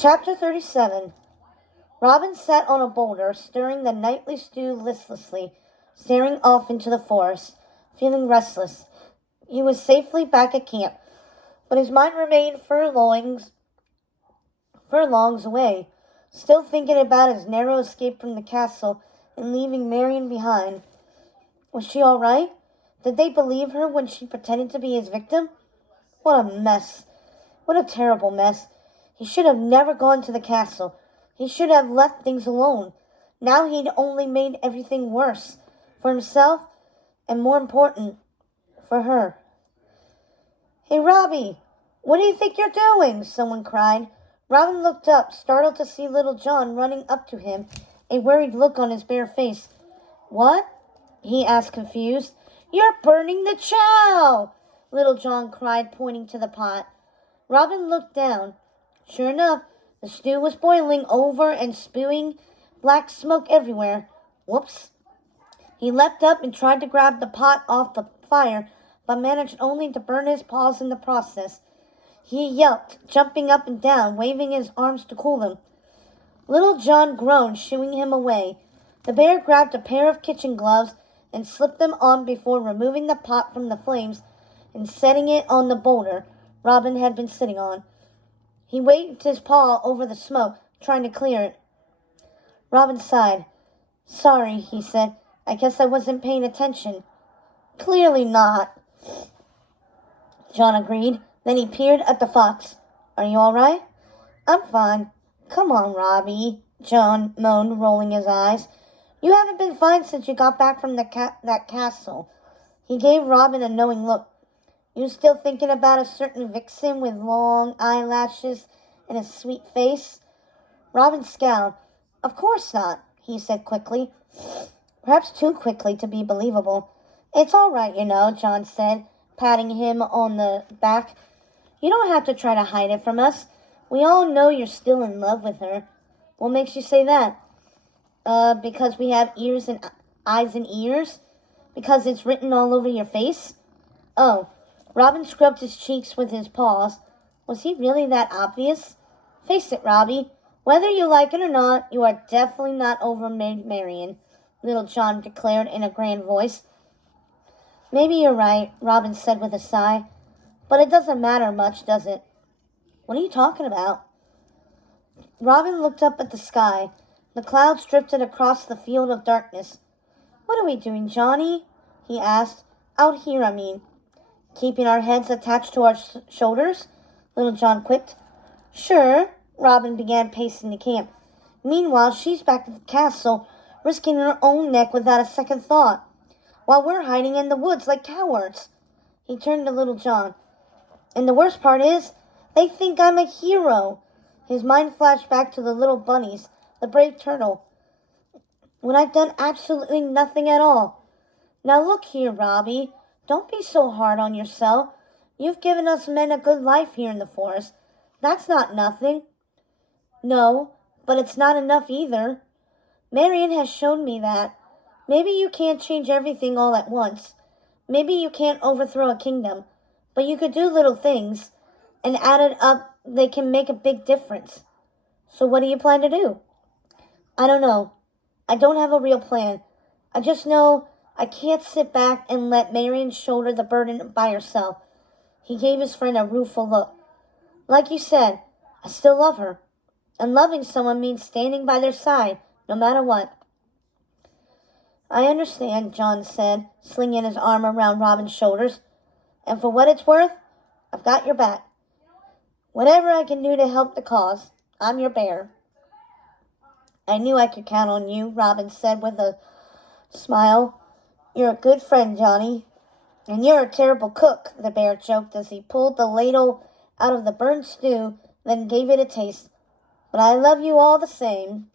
Chapter 37. Robin sat on a boulder, stirring the nightly stew listlessly, staring off into the forest, feeling restless. He was safely back at camp, but his mind remained furlongs away, still thinking about his narrow escape from the castle and leaving Marion behind. Was she all right? Did they believe her when she pretended to be his victim? What a mess. What a terrible mess. He should have never gone to the castle. He should have left things alone. Now he'd only made everything worse. For himself, and more important, for her. "Hey, Robbie, what do you think you're doing?" someone cried. Robin looked up, startled to see Little John running up to him, a worried look on his bare face. "What?" he asked, confused. "You're burning the chow!" Little John cried, pointing to the pot. Robin looked down. Sure enough, the stew was boiling over and spewing black smoke everywhere. Whoops. He leapt up and tried to grab the pot off the fire, but managed only to burn his paws in the process. He yelped, jumping up and down, waving his arms to cool them. Little John groaned, shooing him away. The bear grabbed a pair of kitchen gloves and slipped them on before removing the pot from the flames and setting it on the boulder Robin had been sitting on. He waved his paw over the smoke, trying to clear it. Robin sighed. "Sorry," he said. "I guess I wasn't paying attention." "Clearly not," John agreed. Then he peered at the fox. "Are you all right?" "I'm fine." "Come on, Robbie," John moaned, rolling his eyes. "You haven't been fine since you got back from that castle." He gave Robin a knowing look. "You still thinking about a certain vixen with long eyelashes and a sweet face?" Robin scowled. "Of course not," he said quickly. Perhaps too quickly to be believable. "It's all right, you know," John said, patting him on the back. "You don't have to try to hide it from us. We all know you're still in love with her." "What makes you say that?" Because we have eyes and ears? Because it's written all over your face?" "Oh." Robin scrubbed his cheeks with his paws. Was he really that obvious? "Face it, Robbie. Whether you like it or not, you are definitely not over Marion," Little John declared in a grand voice. "Maybe you're right," Robin said with a sigh. "But it doesn't matter much, does it?" "What are you talking about?" Robin looked up at the sky. The clouds drifted across the field of darkness. "What are we doing, Johnny?" he asked. "Out here, I mean." "Keeping our heads attached to our shoulders?" Little John quipped. "Sure." Robin began pacing the camp. "Meanwhile, she's back at the castle, risking her own neck without a second thought, while we're hiding in the woods like cowards." He turned to Little John. "And the worst part is, they think I'm a hero." His mind flashed back to the little bunnies, the brave turtle, when I've done absolutely nothing at all. "Now look here, Robbie. Don't be so hard on yourself. You've given us men a good life here in the forest. That's not nothing." "No, but it's not enough either. Marion has shown me that. Maybe you can't change everything all at once. Maybe you can't overthrow a kingdom. But you could do little things, and added up, they can make a big difference. So what do you plan to do?" "I don't know. I don't have a real plan. I just know I can't sit back and let Marion shoulder the burden by herself." He gave his friend a rueful look. "Like you said, I still love her. And loving someone means standing by their side, no matter what." "I understand," John said, slinging his arm around Robin's shoulders. "And for what it's worth, I've got your back. Whatever I can do to help the cause, I'm your bear." "I knew I could count on you," Robin said with a smile. "You're a good friend, Johnny." "And you're a terrible cook," the bear joked as he pulled the ladle out of the burnt stew, then gave it a taste. "But I love you all the same."